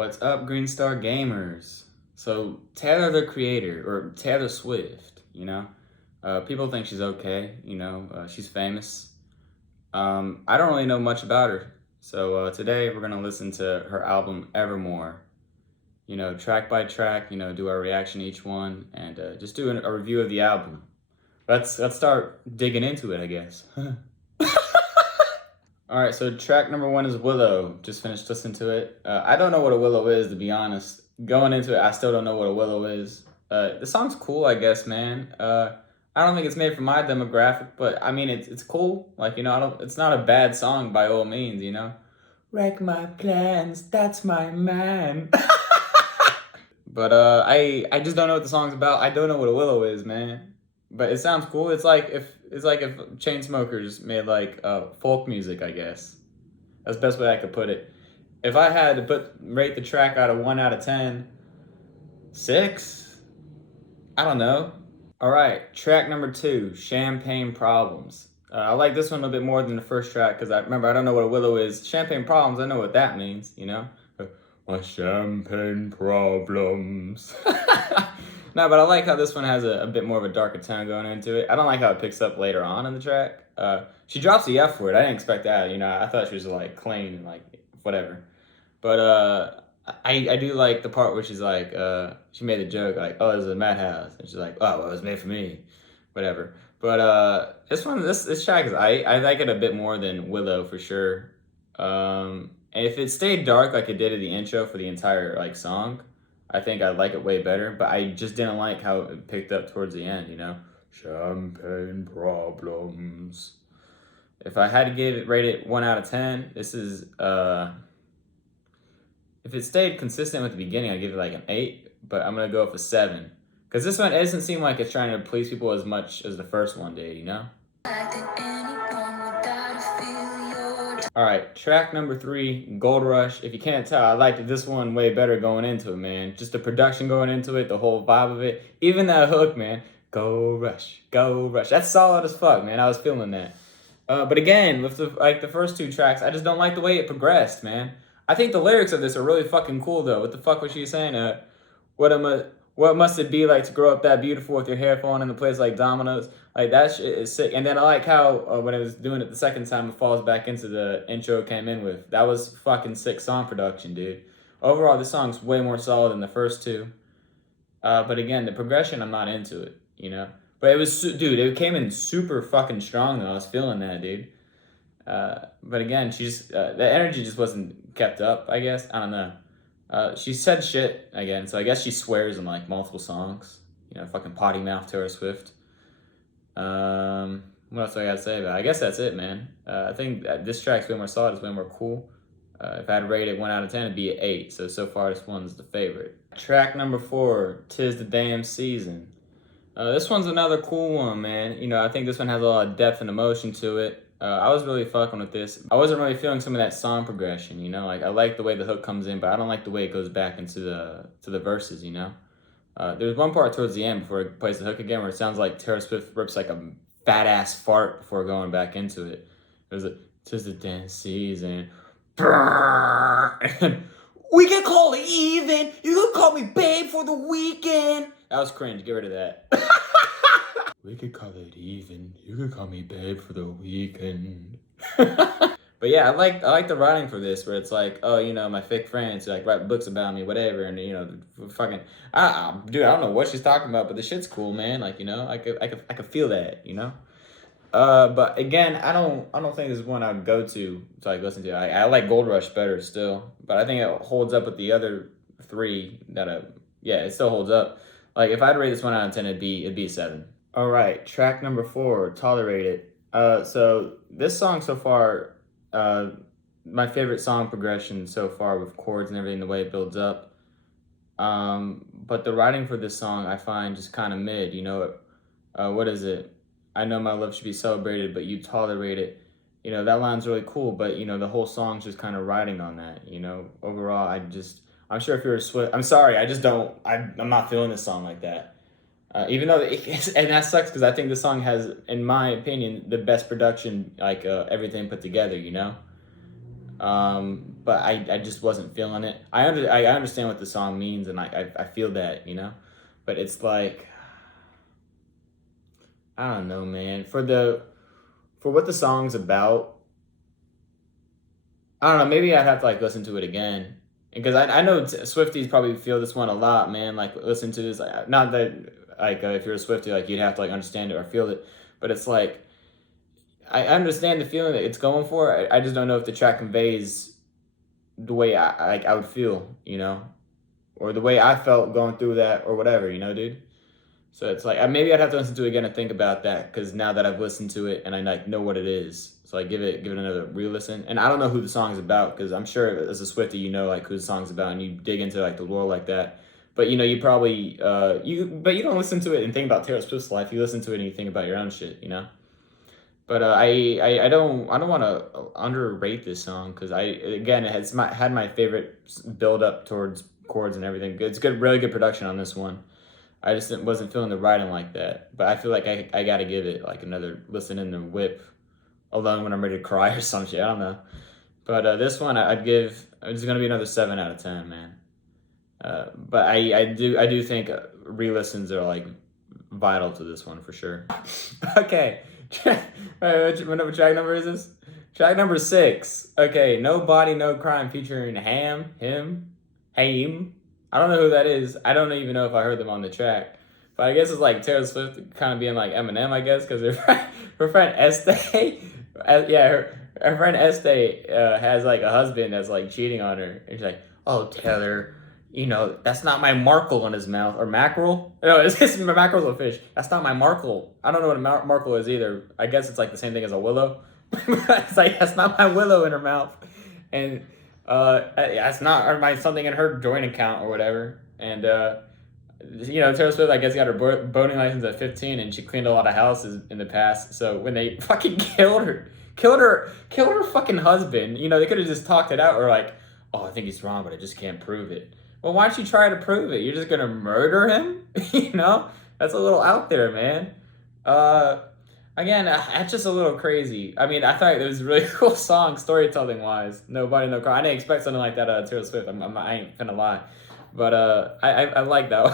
What's up, Green Star Gamers? So, Taylor the Creator, or Taylor Swift, people think she's okay, she's famous. I don't really know much about her. So, today we're going to listen to her album, Evermore. Track by track, do our reaction to each one, and just do a review of the album. Let's start digging into it, I guess. All right, so track number one is Willow. Just finished listening to it. I don't know what a willow is, to be honest. Going into it, I still don't know what a willow is. The song's cool, I guess, man. I don't think it's made for my demographic, but I mean, it's cool. It's not a bad song by all means. Wreck my plans, that's my man. But I just don't know what the song's about. I don't know what a willow is, man. But it sounds cool. It's like if Chainsmokers made folk music, I guess. That's the best way I could put it. If I had to rate the track out of 1 out of 10, 6? I don't know. All right, track number 2, Champagne Problems. I like this one a little bit more than the first track because I don't know what a willow is. Champagne Problems, I know what that means. My champagne problems. No, but I like how this one has a bit more of a darker tone going into it. I don't like how it picks up later on in the track. She drops the F word. I didn't expect that. I thought she was clean and whatever. But I do like the part where she's she made a joke oh, this is a madhouse, and she's oh, well, it was made for me, whatever. But this track is I like it a bit more than Willow for sure. And if it stayed dark like it did in the intro for the entire song, I think I'd like it way better, but I just didn't like how it picked up towards the end, Champagne problems. If I had to rate it 1 out of 10, this is, if it stayed consistent with the beginning, I'd give it an 8, but I'm going to go with a 7. Because this one, it doesn't seem like it's trying to please people as much as the first one did. All right, track number 3, Gold Rush. If you can't tell, I liked this one way better going into it, man. Just the production going into it, the whole vibe of it. Even that hook, man. Go Rush, go Rush. That's solid as fuck, man. I was feeling that. But again, with the first 2 tracks, I just don't like the way it progressed, man. I think the lyrics of this are really fucking cool, though. What the fuck was she saying? What must it be like to grow up that beautiful with your hair falling into place like dominoes? That shit is sick. And then I like how when I was doing it the second time, it falls back into the intro it came in with. That was fucking sick song production, dude. Overall, this song's way more solid than the first 2. But again, the progression, I'm not into it. But dude, it came in super fucking strong, though. I was feeling that, dude. But again, the energy just wasn't kept up, I guess. I don't know. She said shit again, so I guess she swears in multiple songs. Fucking potty mouth Taylor Swift. What else do I gotta say about it? I guess that's it, man. I think this track's way more solid, it's way more cool. If I had to rate it 1 out of 10, it'd be an 8. So far, this one's the favorite. Track number 4, Tis the Damn Season. This one's another cool one, man. I think this one has a lot of depth and emotion to it. I was really fucking with this. I wasn't really feeling some of that song progression, I like the way the hook comes in, but I don't like the way it goes back into the verses, There's one part towards the end before it plays the hook again where it sounds like Taylor Swift rips a fat ass fart before going back into it. There's "Tis the Damn Season." We can call it even. You can call me babe for the weekend. That was cringe. Get rid of that. We could call it even. You could call me babe for the weekend. But yeah, I like the writing for this, where it's oh, my fake friends write books about me, whatever, and fucking, dude, I don't know what she's talking about, but the shit's cool, man. I could feel that, But again, I don't think this is one I'd go to listen to. I like Gold Rush better still, but I think it holds up with the other 3 it still holds up. If I'd rate this 1 out of 10, it'd be a 7. All right, track number 4, Tolerate It. So this song so far, my favorite song progression so far with chords and everything, the way it builds up. But the writing for this song I find just kind of mid. What is it? I know my love should be celebrated, but you tolerate it. That line's really cool, but the whole song's just kind of riding on that. Overall, I'm sure if you're a Swift, I'm sorry, I'm not feeling this song like that. Even though and that sucks because I think this song has, in my opinion, the best production, everything put together. But I just wasn't feeling it. I understand what the song means, and I feel that, you know? But it's like, I don't know, man. For what the song's about, I don't know. Maybe I'd have to like listen to it again because I know Swifties probably feel this one a lot, man. Like listen to this, like, not that like if you're a Swiftie, like you'd have to like understand it or feel it, but it's like I understand the feeling that it's going for. I just don't know if the track conveys the way I would feel, you know, or the way I felt going through that or whatever, you know, dude. So it's like maybe I'd have to listen to it again and think about that because now that I've listened to it and I like know what it is, so I give it another re-listen. And I don't know who the song's about because I'm sure as a Swiftie you know like who the song's about and you dig into like the lore like that. But you know you probably but you don't listen to it and think about Taylor Swift's life. You listen to it and you think about your own shit, you know. But I don't want to underrate this song because it has had my favorite build up towards chords and everything. It's good, really good production on this one. I just wasn't feeling the writing like that. But I feel like I got to give it like another listen in the whip alone when I'm ready to cry or some shit. I don't know. But this one I'd give, it's going to be another 7 out of 10, man. But I do think re-listens are like vital to this one for sure. Okay. What track number is this? Track number 6. Okay, No Body, No Crime featuring Haim. I don't know who that is. I don't even know if I heard them on the track. But I guess it's like Taylor Swift kind of being like Eminem, I guess, because her friend Estee, her friend Estee has like a husband that's like cheating on her. And she's like, oh, Taylor, you know, that's not my markle in his mouth. Or mackerel? No, it's mackerel's a fish. That's not my markle. I don't know what a markle is either. I guess it's like the same thing as a willow. It's like, that's not my willow in her mouth. And that's not my something in her joint account or whatever. And you know, Taylor Swift, I guess, got her boating license at 15, and she cleaned a lot of houses in the past. So when they fucking killed her fucking husband, you know, they could have just talked it out or like, oh, I think he's wrong, but I just can't prove it. Well, why don't you try to prove it? You're just gonna murder him? You know, that's a little out there, man. Again, that's just a little crazy. I mean, I thought it was a really cool song, storytelling wise. Nobody, no crime. I didn't expect something like that out of Taylor Swift. I ain't finna lie, but I like that.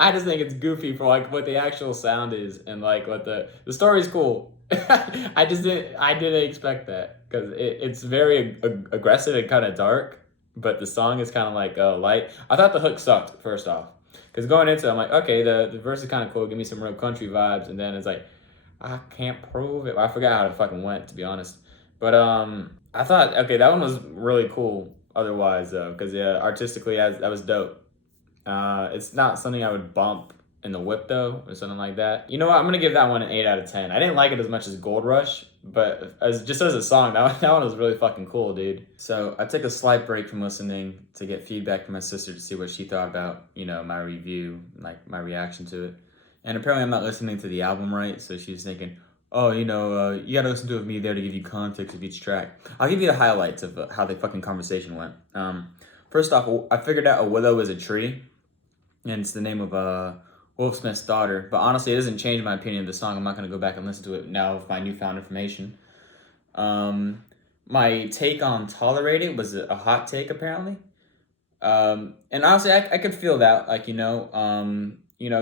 I just think it's goofy for like what the actual sound is and like what the story's cool. I didn't expect that because it's very aggressive and kind of dark, but the song is kind of like light. I thought the hook sucked first off. Because going into it, I'm like, okay, the verse is kind of cool. Give me some real country vibes. And then it's like, I can't prove it. I forgot how it fucking went, to be honest. But I thought, okay, that one was really cool otherwise, though. Because, yeah, artistically, that was dope. It's not something I would bump in the whip, though, or something like that. You know what? I'm going to give that one an 8 out of 10. I didn't like it as much as Gold Rush. But just as a song, that one was really fucking cool, dude. So I took a slight break from listening to get feedback from my sister to see what she thought about, you know, my review, like my reaction to it. And apparently I'm not listening to the album right, so she's thinking, oh, you know, you gotta listen to it with me there to give you context of each track. I'll give you the highlights of how the fucking conversation went. First off, I figured out a willow is a tree, and it's the name of Wolf Smith's daughter, but honestly, it doesn't change my opinion of the song. I'm not going to go back and listen to it now with my newfound information. My take on Tolerate It was a hot take, apparently. And honestly, I could feel that, like, you know,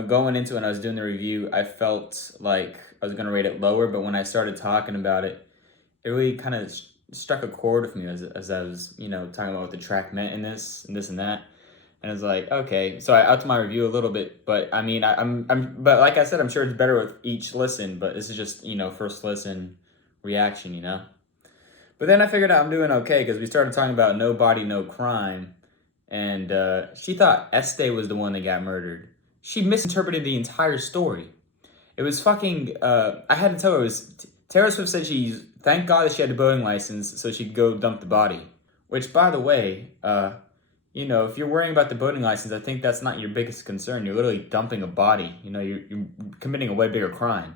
going into it when I was doing the review, I felt like I was going to rate it lower, but when I started talking about it, it really kind of struck a chord with me as I was, you know, talking about what the track meant in this and that. And it's like, okay, so I upped my review a little bit, but I mean, but like I said, I'm sure it's better with each listen, but this is just, you know, first listen reaction, you know? But then I figured out I'm doing okay, because we started talking about No Body, No Crime, and she thought Estee was the one that got murdered. She misinterpreted the entire story. It was fucking, I had to tell her, Taylor Swift said thank God that she had a boating license so she could go dump the body. Which, by the way, you know, if you're worrying about the boating license, I think that's not your biggest concern. You're literally dumping a body. You know, you're committing a way bigger crime.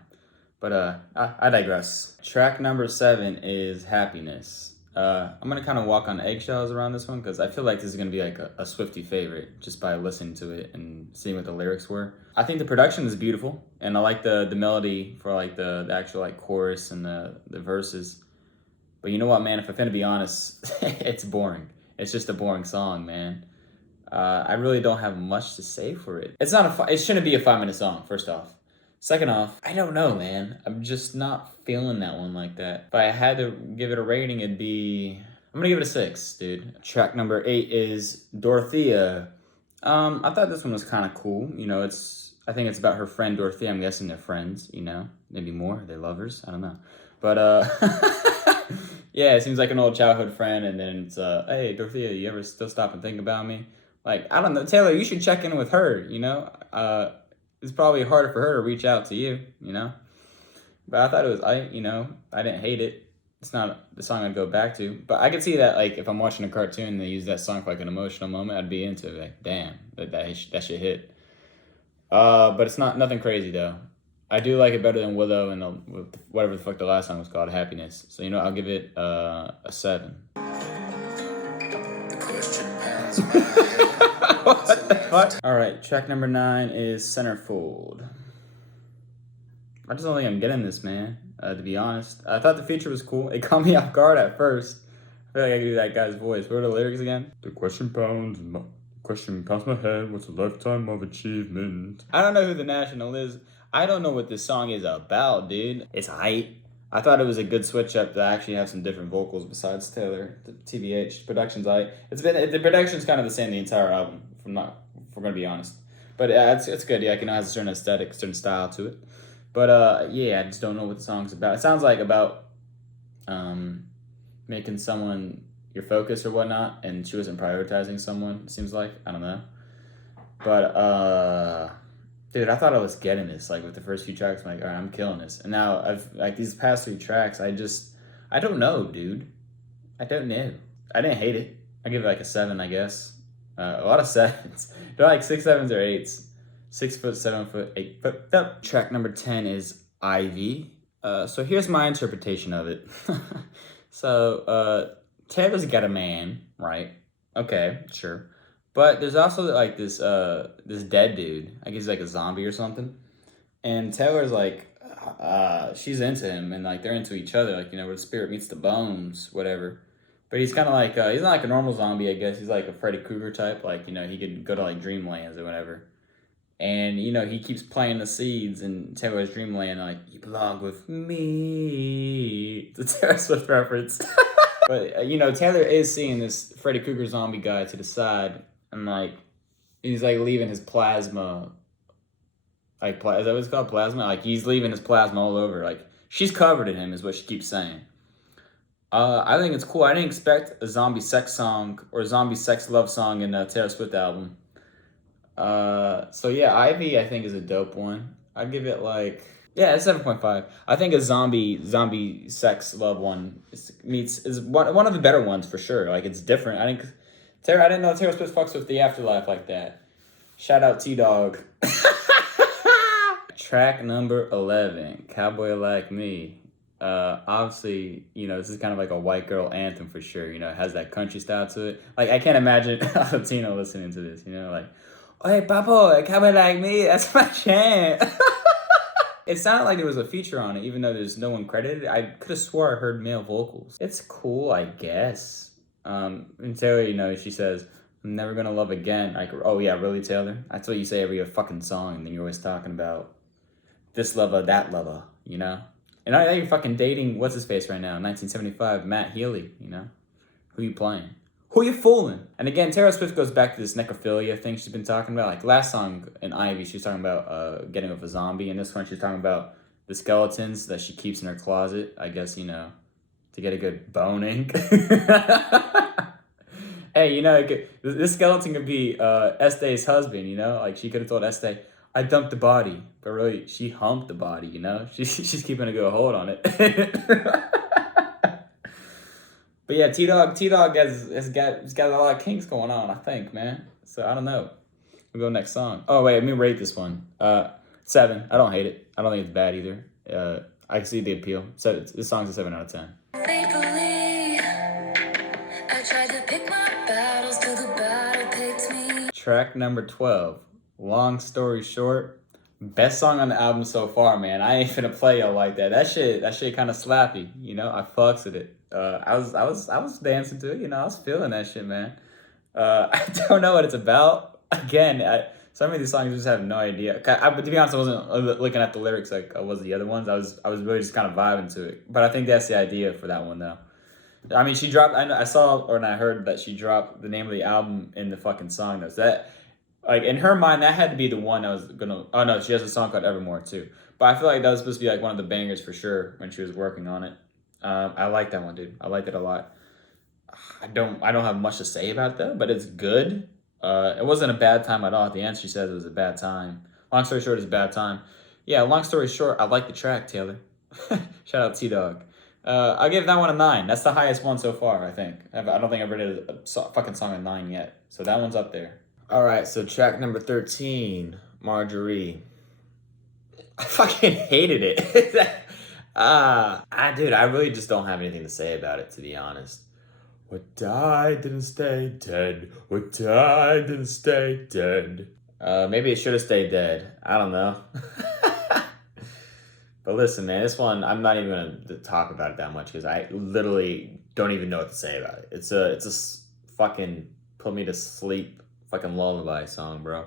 But I digress. Track number 7 is Happiness. I'm going to kind of walk on eggshells around this one because I feel like this is going to be like a Swiftie favorite just by listening to it and seeing what the lyrics were. I think the production is beautiful, and I like the melody for like the actual like chorus and the verses. But you know what, man? If I'm gonna be honest, it's boring. It's just a boring song, man. I really don't have much to say for it. It's not it shouldn't be a 5 minute song, first off. Second off, I don't know, man. I'm just not feeling that one like that. If I had to give it a rating, it'd be... I'm gonna give it a 6, dude. Track number 8 is Dorothea. I thought this one was kind of cool. You know, I think it's about her friend Dorothea. I'm guessing they're friends, you know? Maybe more. They're lovers. I don't know. But, yeah, it seems like an old childhood friend, and then it's, hey, Dorothea, you ever still stop and think about me? Like, I don't know, Taylor, you should check in with her, you know? It's probably harder for her to reach out to you, you know? But I thought it was, I didn't hate it. It's not the song I'd go back to. But I could see that, like, if I'm watching a cartoon and they use that song for, like, an emotional moment, I'd be into it. Like, damn, that shit hit. But it's nothing crazy, though. I do like it better than Willow and whatever the fuck the last song was called, Happiness. So, you know, I'll give it a 7. The question pounds my head. What the fuck? Alright, track number 9 is Centerfold. I just don't think I'm getting this, man, to be honest. I thought the feature was cool. It caught me off guard at first. I feel like I could do that guy's voice. What are the lyrics again? The question pounds my head. What's a lifetime of achievement? I don't know who the National is. I don't know what this song is about, dude. It's hype. I thought it was a good switch up to actually have some different vocals besides Taylor. The TBH production's hype. The production's kind of the same the entire album. If we're gonna be honest. But it's good. Yeah, it has a certain aesthetic, certain style to it. But yeah, I just don't know what the song's about. It sounds like about making someone your focus or whatnot, and she wasn't prioritizing someone, it seems like. I don't know. But dude, I thought I was getting this. Like with the first few tracks, I'm like, all right, I'm killing this. And now these past 3 tracks, I don't know, dude. I don't know. I didn't hate it. I give it like a 7, I guess. A lot of 7s. They're like 6, 7s, or 8s. 6 foot, 7 foot, 8 foot. Up. Track number 10 is Ivy. So here's my interpretation of it. So Taylor's got a man, right? Okay, sure. But there's also like this dead dude. I guess he's like a zombie or something. And Taylor's like, she's into him, and like they're into each other, like, you know, where the spirit meets the bones, whatever. But he's kind of like, he's not like a normal zombie, I guess. He's like a Freddy Krueger type, like, you know, he could go to like dreamlands or whatever. And, you know, he keeps playing the seeds in Taylor's dreamland, like, you belong with me. It's a Taylor Swift reference. But, you know, Taylor is seeing this Freddy Krueger zombie guy to the side, and, like, he's, like, leaving his plasma. Like, is that what it's called? Plasma? Like, he's leaving his plasma all over. Like, she's covered in him, is what she keeps saying. I think it's cool. I didn't expect a zombie sex song or a zombie sex love song in a Taylor Swift album. So yeah, Ivy I think is a dope one. I'd give it like, yeah, it's 7.5. I think a zombie sex love one is one of the better ones for sure. Like, it's different. I didn't know Taylor Swift fucks with the afterlife like that. Shout out T-Dog. Track number 11, Cowboy Like Me. Obviously, you know, this is kind of like a white girl anthem for sure. You know, it has that country style to it. Like, I can't imagine a Latino listening to this, you know, like, oh, hey, Papa, Cowboy Like Me, that's my chant. It sounded like there was a feature on it, even though there's no one credited. I could have swore I heard male vocals. It's cool, I guess. And Taylor, you know, she says, I'm never gonna love again. Like, oh yeah, really, Taylor? That's what you say every fucking song, and then you're always talking about this lover, that lover, you know? And I know you're fucking dating, what's his face right now, 1975, Matt Healy, you know? Who you playing? Who you fooling? And again, Taylor Swift goes back to this necrophilia thing she's been talking about. Like, last song in Ivy, she was talking about getting with a zombie. And this one, she's talking about the skeletons that she keeps in her closet. I guess, you know, to get a good boning. Hey, you know, this skeleton could be Este's husband, you know? Like, she could have told Este, I dumped the body. But really, she humped the body, you know? She's keeping a good hold on it. But yeah, T-Dog has got a lot of kinks going on, I think, man. So I don't know. We'll go next song. Oh wait, let me rate this one. 7. I don't hate it. I don't think it's bad either. I see the appeal. So this song's a 7 out of 10. I tried to pick my battles till the battle picked me. Track number 12. Long story short, Best song on the album so far, man. I ain't finna play y'all like that. That shit kind of slappy. I fucks with it. I was dancing to it. I was feeling that shit, man. I don't know what it's about. Again, some of these songs I just have no idea. But to be honest, I wasn't looking at the lyrics like I was the other ones. I was really just kind of vibing to it. But I think that's the idea for that one, though. I mean, she dropped. I saw or I heard that she dropped the name of the album in the fucking song. Though. So that, like, in her mind, that had to be the one that was gonna. Oh no, she has a song called Evermore too. But I feel like that was supposed to be like one of the bangers for sure when she was working on it. I like that one, dude. I liked it a lot. I don't have much to say about it though, but it's good. It wasn't a bad time at all. At the end, she says it was a bad time. Long story short, it's a bad time. Yeah, long story short, I like the track, Taylor. Shout out T Dog. I'll give that one a 9. That's the highest one so far, I think. I don't think I've ever did fucking song a 9 yet. So that one's up there. All right, so track number 13, Marjorie. I fucking hated it. Dude, I really just don't have anything to say about it, to be honest. What died didn't stay dead. What died didn't stay dead. Maybe it should have stayed dead. I don't know. But listen, man, this one, I'm not even going to talk about it that much because I literally don't even know what to say about it. It's a fucking put me to sleep fucking lullaby song, bro.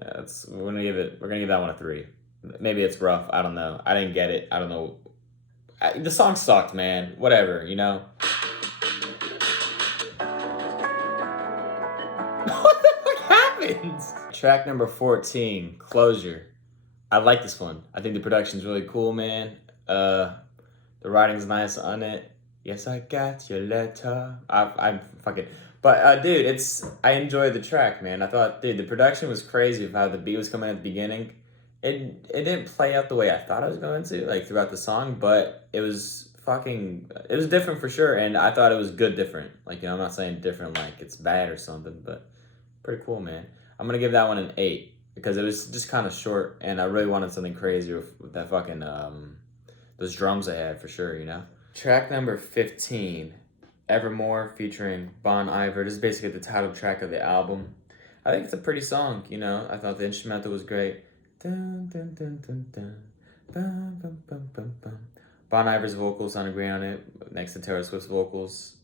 We're gonna give that one a 3. Maybe it's rough. I don't know. I didn't get it. I don't know. The song sucked, man. Whatever, What the fuck happens? Track number 14, Closure. I like this one. I think the production's really cool, man. The writing's nice on it. Yes, I got your letter. I'm fucking. But dude, I enjoyed the track, man. I thought, dude, the production was crazy of how the beat was coming at the beginning. It didn't play out the way I thought it was going to, like throughout the song, but it was different for sure, and I thought it was good different. Like, I'm not saying different like it's bad or something, but pretty cool, man. I'm gonna give that one an 8 because it was just kind of short, and I really wanted something crazy with that fucking those drums I had for sure, Track number 15, Evermore featuring Bon Iver. This is basically the title track of the album. I think it's a pretty song, I thought the instrumental was great. Dun, dun, dun, dun, dun. Bum, bum, bum, bum, bum. Bon Iver's vocals sounded great on it, next to Taylor Swift's vocals.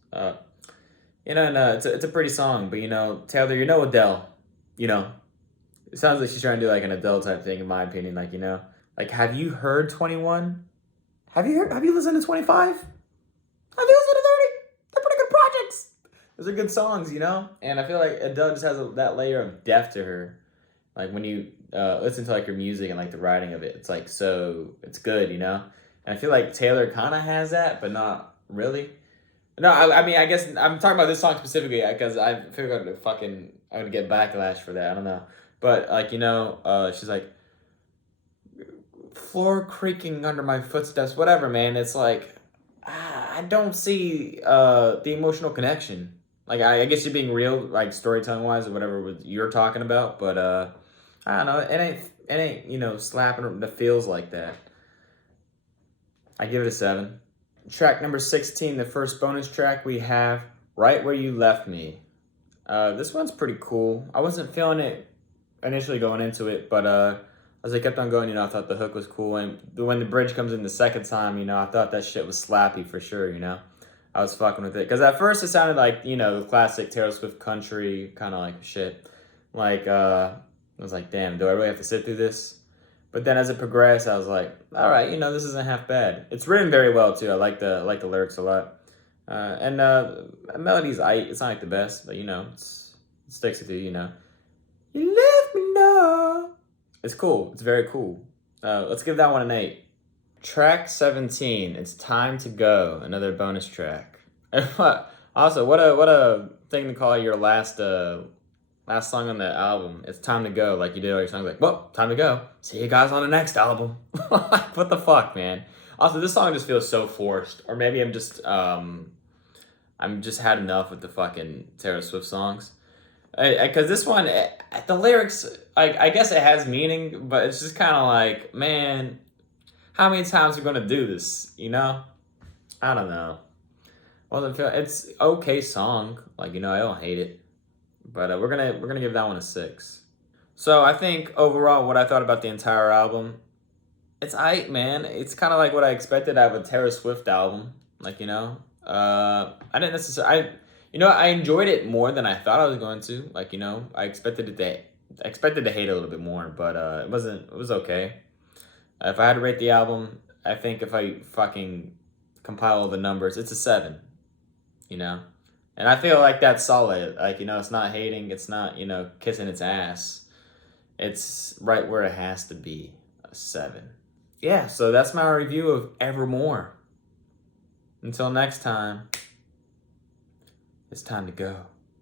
It's a pretty song, but Taylor, Adele, it sounds like she's trying to do like an Adele type thing, in my opinion. Like have you heard 21? Have you listened to 25? Have you listened to 30? They're pretty good projects. Those are good songs, And I feel like Adele just has that layer of depth to her. Like when you listen to like her music and like the writing of it, it's like it's good, And I feel like Taylor kind of has that, but not really. No, I mean I guess I'm talking about this song specifically because I figured I would get backlash for that. I don't know, but like she's like floor creaking under my footsteps, whatever, man. It's like I don't see the emotional connection. Like I guess you're being real, like storytelling wise or whatever you're talking about, but I don't know. It ain't slapping the feels like that. I give it a 7. Track number 16, the first bonus track we have, Right Where You Left Me. This one's pretty cool. I wasn't feeling it initially going into it, but as I kept on going, I thought the hook was cool. And when the bridge comes in the second time, I thought that shit was slappy for sure, I was fucking with it. Because at first it sounded like, the classic Taylor Swift country kind of like shit. Like, I was like, damn, do I really have to sit through this? But then as it progressed, I was like, all right, this isn't half bad. It's written very well too. I like the lyrics a lot. And melody's it's not like the best, but it sticks with you, You left me now. It's cool. It's very cool. Let's give that one an 8. Track 17, It's Time to Go, another bonus track. Also, what a thing to call your last song on the album. It's time to go, like you did all your songs. Like, well, time to go. See you guys on the next album. What the fuck, man? Also, this song just feels so forced. Or maybe I'm just had enough with the fucking Taylor Swift songs. Because this one, the lyrics, I guess it has meaning, but it's just kind of like, man, how many times are we gonna do this? I don't know. It's okay song. Like I don't hate it. But we're gonna give that one a 6. So I think overall, what I thought about the entire album, it's aight, man. It's kind of like what I expected out of a Taylor Swift album. Like, I didn't necessarily, I enjoyed it more than I thought I was going to. Like, I expected to hate it a little bit more, but it wasn't. It was okay. If I had to rate the album, I think if I fucking compile all the numbers, it's a 7. You know, and I feel like that's solid. Like, it's not hating. It's not kissing its ass. It's right where it has to be, a 7. Yeah, so that's my review of Evermore. Until next time, it's time to go.